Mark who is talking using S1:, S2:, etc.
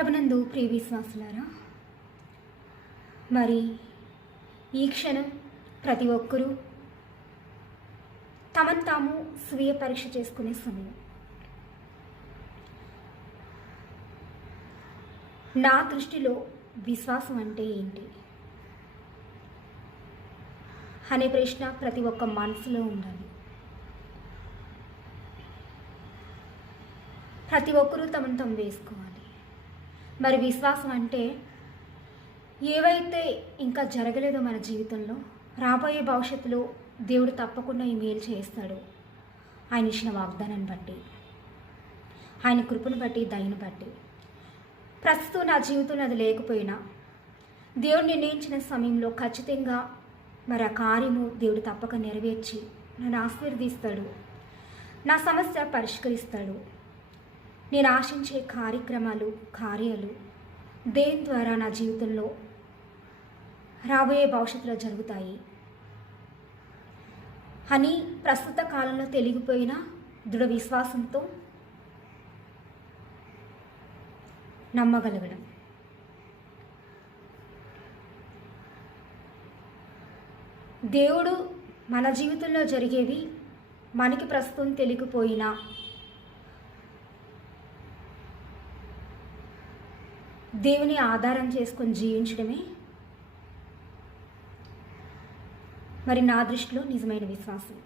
S1: ప్రభునందు ప్రియ విశ్వాసులారా మరి ఈ క్షణం ప్రతి ఒక్కరూ తమను తాము స్వీయ పరీక్ష చేసుకునే సమయం. నా దృష్టిలో విశ్వాసం అంటే ఏంటి? అనే ప్రశ్న ప్రతి ఒక్క మనసులో ఉండాలి. ప్రతి ఒక్కరూ తమను తాము వేసుకోవాలి. మరి విశ్వాసం అంటే ఏవైతే ఇంకా జరగలేదో మన జీవితంలో రాబోయే భవిష్యత్తులో దేవుడు తప్పకుండా ఈ మేలు చేస్తాడు. ఆయన ఇచ్చిన వాగ్దానాన్ని బట్టి ఆయన కృపను బట్టి దయను బట్టి. ప్రస్తుతం నా జీవితంలో అది లేకపోయినా దేవుడు నిర్ణయించిన సమయంలో ఖచ్చితంగా మరి ఆ కార్యము దేవుడు తప్పక నెరవేర్చి నన్ను ఆశీర్వదిస్తాడు. నా సమస్య పరిష్కరిస్తాడు. నేను ఆశించే కార్యక్రమాలు కార్యాలు దేని ద్వారా నా జీవితంలో రాబోయే భవిష్యత్తులో జరుగుతాయి? అని ప్రస్తుత కాలంలో తెలిగిపోయిన దృఢ విశ్వాసంతో నమ్మగలగడం. దేవుడు మన జీవితంలో జరిగేవి మనకి ప్రస్తుతం తెలియకపోయినా దేవుని ఆధారం చేసుకొని జీవించడమే మరి నా దృష్టిలో నిజమైన విశ్వాసం.